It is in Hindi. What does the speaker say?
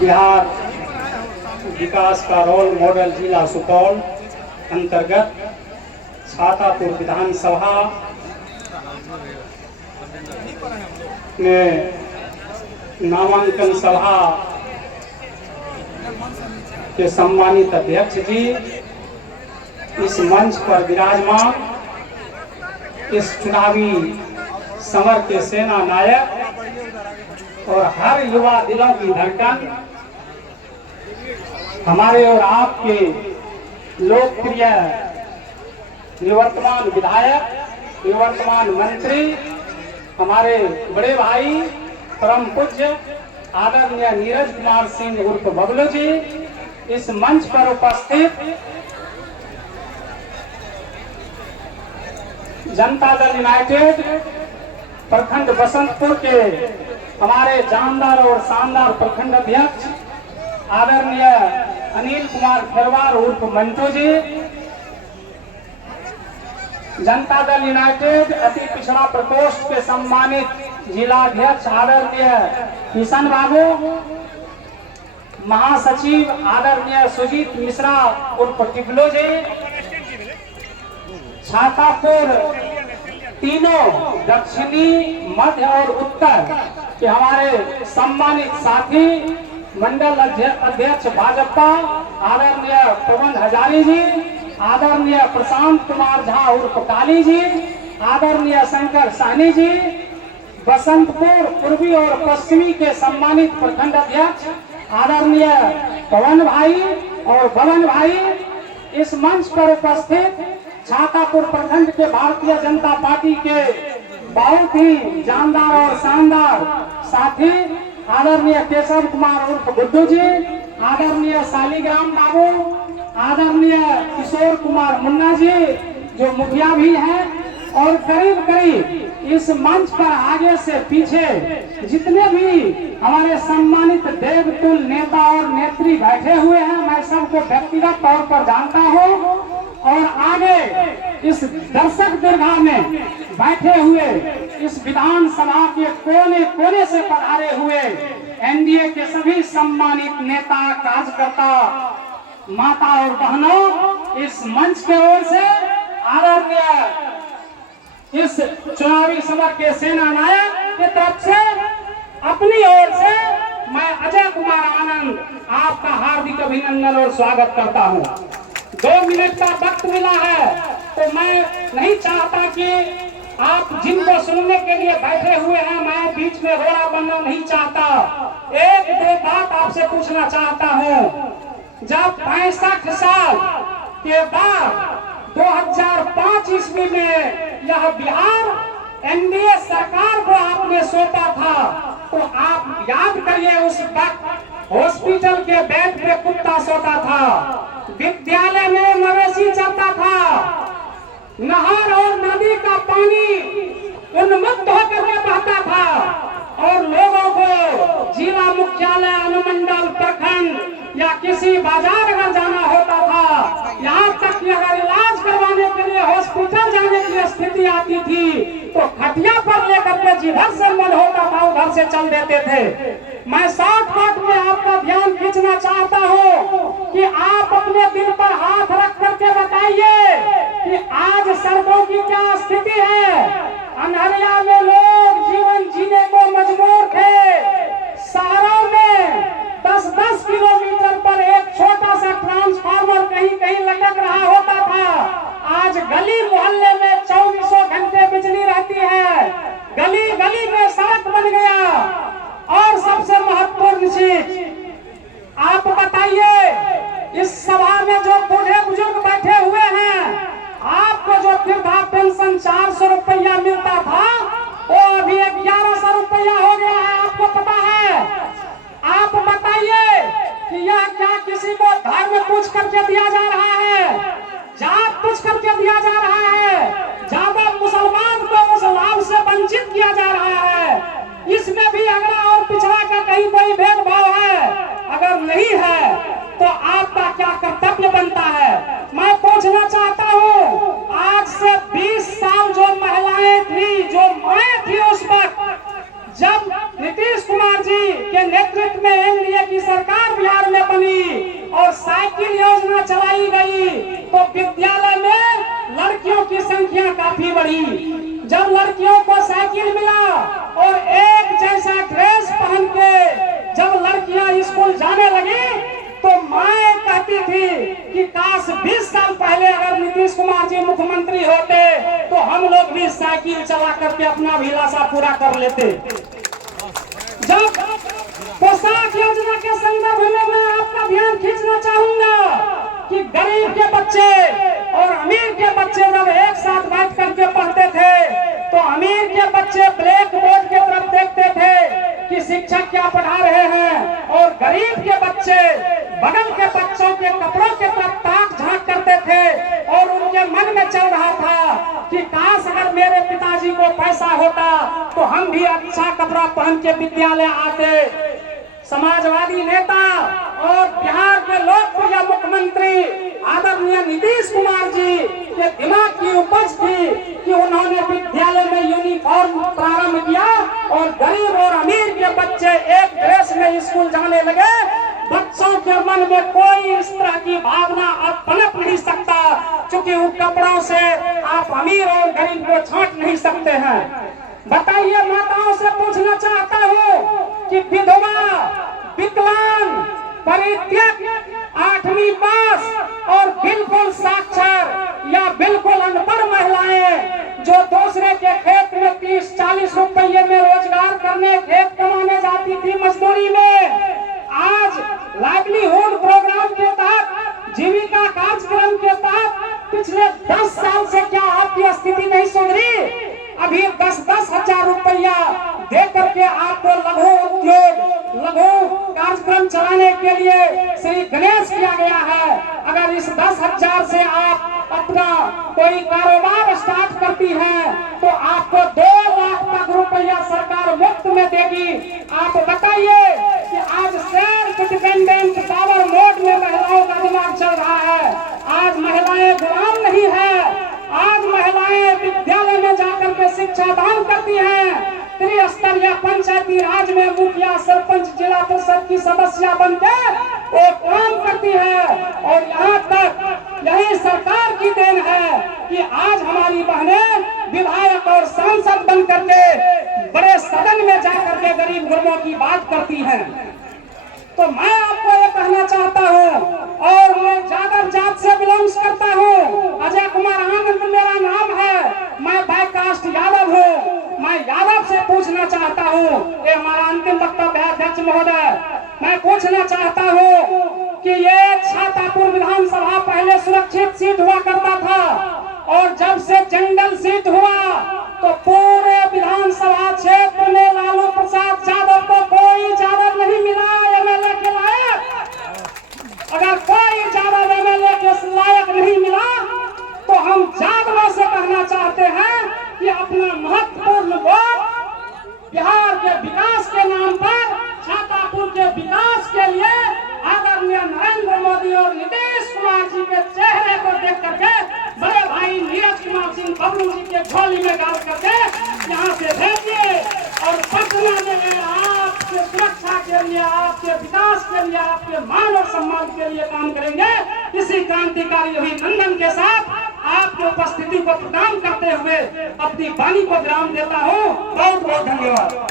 बिहार विकास का रोल मॉडल जिला सुपौल अंतर्गत छातापुर विधानसभा में नामांकन सभा के सम्मानित अध्यक्ष जी, इस मंच पर विराजमान इस चुनावी समर के सेना नायक और हर युवा दिलों की धड़कन, हमारे और आपके लोकप्रिय निवर्तमान विधायक, निवर्तमान मंत्री, हमारे बड़े भाई परम पूज्य आदरणीय नीरज कुमार सिंह उर्फ बबलू जी, इस मंच पर उपस्थित जनता दल यूनाइटेड प्रखंड बसंतपुर के हमारे जानदार और शानदार प्रखंड अध्यक्ष आदरणीय अनिल कुमार खेरवार उर्फ मंटू जी, जनता दल यूनाइटेड अति पिछड़ा प्रकोष्ठ के सम्मानित जिलाध्यक्ष आदरणीय किशन बाबू, महासचिव आदरणीय सुजीत मिश्रा उर्फ टिकलो जी, छातापुर तीनों दक्षिणी, मध्य और उत्तर के हमारे सम्मानित साथी, मंडल अध्यक्ष भाजपा आदरणीय पवन हजारी जी, आदरणीय प्रशांत कुमार झा उर्फ काली जी, आदरणीय शंकर साहनी जी, बसंतपुर पूर्वी और पश्चिमी के सम्मानित प्रखंड अध्यक्ष आदरणीय पवन भाई और बवन भाई, इस मंच पर उपस्थित छातापुर प्रखंड के भारतीय जनता पार्टी के बहुत ही जानदार और शानदार साथी आदरणीय केशव कुमार उर्फ गुड्डू जी, आदरणीय शालिग्राम बाबू, आदरणीय किशोर कुमार मुन्ना जी जो मुखिया भी हैं, और करीब करीब इस मंच पर आगे से पीछे जितने भी हमारे सम्मानित देवतुल नेता और नेत्री बैठे हुए हैं, मैं सबको व्यक्तिगत तौर पर जानता हूं, और आगे इस दर्शक दीर्घा में बैठे हुए इस विधानसभा के कोने कोने से पधारे हुए एनडीए के सभी सम्मानित नेता, कार्यकर्ता, माता और बहनों, इस मंच के ओर से आदरणीय इस चुनावी समर के सेना नायक की तरफ से अपनी ओर से मैं अजय कुमार आनंद आपका हार्दिक अभिनंदन और स्वागत करता हूं। 2 मिनट का वक्त मिला है तो मैं नहीं चाहता कि आप जिनको सुनने के लिए बैठे हुए हैं, मैं बीच में रोड़ा बनना नहीं चाहता। एक दो बात आपसे पूछना चाहता हूं। जब 65 साल के बाद 2005 ईस्वी में यह बिहार एनडीए सरकार को आपने सौंपा था, तो आप याद करिए उस वक्त हॉस्पिटल के बेड पे कुत्ता सोता था, विद्यालय में मवेशी चलता था, नहर और नदी का पानी उन्मुक्त होकर के बहता था, और लोगों को जिला मुख्यालय, अनुमंडल, प्रखंड या किसी बाजार अगर जाना होता था, यहाँ तक कि अगर इलाज करवाने के लिए हॉस्पिटल जाने की स्थिति आती थी तो खटिया पर लेकर के जिधर से मन होता था उधर से चल देते थे। मैं शॉर्टकट में आपका ध्यान खींचना चाहता हूँ कि आप अपने दिल पर हाथ रख करके बताइए कि आज सड़कों की क्या स्थिति है। अनहरिया में लोग जीवन जीने को मजबूर थे। शहरों में 10-10 किलोमीटर पर एक छोटा सा ट्रांसफार्मर कहीं कहीं लटक रहा होता था। आज गली मोहल्ले में 24 घंटे बिजली रहती है, गली गली में सड़क बन गया। और सबसे महत्वपूर्ण चीज आप बताइए, इस सभा में जो बूढ़े बुजुर्ग बैठे हुए हैं, आपको जो वृद्धा पेंशन 400 रुपया मिलता था वो अभी 1100 रुपया हो गया है, आपको पता है? आप बताइए कि यह क्या किसी को धर्म पूछ करके दिया जा रहा है, जात पूछ करके दिया जा रहा है, ज्यादा मुसलमान को उस लाभ से वंचित किया जा रहा है? इसमें भी अगड़ा और पिछड़ा का कहीं कोई भेदभाव है? अगर नहीं है तो आपका क्या कर्तव्य बनता है? मैं पूछना चाहता हूँ, आज से 20 की संख्या काफी बढ़ी। जब लड़कियों को साइकिल मिला और एक जैसा ड्रेस पहन के जब लड़कियां स्कूल जाने लगी तो माए कहती थी कि काश 20 साल पहले अगर नीतीश कुमार जी मुख्यमंत्री होते तो हम लोग भी साइकिल चला करके अपना अभिलाषा पूरा कर लेते। जब पोशाक योजना के संदर्भ में मैं आपका ध्यान खींचना चाहूंगा कि गरीब के बच्चे और अमीर के बच्चे जब एक साथ बैठ करके पढ़ते थे तो अमीर के बच्चे ब्लैक बोर्ड की तरफ देखते थे कि शिक्षक क्या पढ़ा रहे हैं और गरीब के बच्चे बगल के बच्चों के कपड़ों के तरफ ताक झांक करते थे और उनके मन में चल रहा था कि काश अगर मेरे पिताजी को पैसा होता तो हम भी अच्छा कपड़ा पहन के विद्यालय आते। समाजवादी नेता और बिहार के लोकप्रिय मुख्यमंत्री आदरणीय नीतीश कुमार जी के दिमाग की उपज थी कि उन्होंने विद्यालय में यूनिफॉर्म प्रारंभ किया और गरीब और अमीर के बच्चे एक ड्रेस में स्कूल जाने लगे। बच्चों के मन में कोई इस तरह की भावना अब पनप नहीं सकता क्योंकि उन कपड़ों से आप अमीर और गरीब को छांट नहीं सकते हैं। बताइए, माताओं से पूछना चाहता हूँ कि विधवा, विकलांग, परित्यक्त, 8वीं पास और बिल्कुल साक्षर या बिल्कुल अनपढ़ महिलाएं जो दूसरे के खेत में 30-40 रुपये में रोजगार करने खेत कमाने जाती थी मजदूरी में, आज लाइवलीहुड प्रोग्राम के तहत, जीविका कार्यक्रम के तहत पिछले 10 साल से क्या आपकी स्थिति नहीं सुधरी? अभी 10-10 हजार रुपया दे करके आपको लघु उद्योग, लघु कार्यक्रम चलाने के लिए श्री गणेश किया गया है। अगर इस 10,000 से आप अपना कोई कारोबार स्टार्ट करती हैं तो आपको 2 लाख तक रुपया सरकार मुफ्त में देगी। आप बताइए कि आज सेल्फ डिपेंडेंट पावर मोड में महिलाओं का दिमाग चल रहा है। आज महिलाएं गुलाम नहीं है। आज महिलाएं विद्यालय में जाकर के शिक्षा दान करती हैं। त्रिस्तरीय पंचायती राज में मुखिया, सरपंच, जिला परिषद की सदस्य बनकर वो काम करती है और यहाँ तक यही सरकार की देन है कि आज हमारी बहनें विधायक और सांसद बन करके बड़े सदन में जाकर के गरीब गुरबों की बात करती हैं। तो मैं आपको ये कहना चाहता हूँ और मैं यादव जात से बिलोंग्स करता हूँ। अजय कुमार आनंद मेरा नाम है। मैं बाय कास्ट यादव हूँ। मैं यादव से पूछना चाहता हूँ, ये हमारा अंतिम वक्तव्य है अध्यक्ष महोदय, मैं पूछना चाहता हूँ कि ये छातापुर विधानसभा पहले सुरक्षित सीट हुआ करता था और जब से जंगल सीट हुआ तो पूरे विधानसभा क्षेत्र में लालू प्रसाद यादव को कोई यादव नहीं मिला एमएलए के लायक। अगर कोई यादव एमएलए के लायक नहीं मिला तो हम यादवों से कहना चाहते हैं कि अपना महत्वपूर्ण वोट बिहार के विकास के नाम पर, छातापुर के विकास के लिए आदरणीय नरेंद्र मोदी और नीतीश कुमार जी के चेहरे को देख करके बड़े भाई नीरज कुमार सिंह बबलू जी के झोली में डाल करके यहाँ से भेजिए और पटना में आपके सुरक्षा के लिए, आपके विकास के लिए, आपके मान और सम्मान के लिए काम करेंगे। इसी क्रांतिकारी अभिनंदन के साथ आपकी उपस्थिति को प्रदान करते हुए अपनी वाणी को विराम देता हूँ। बहुत बहुत धन्यवाद।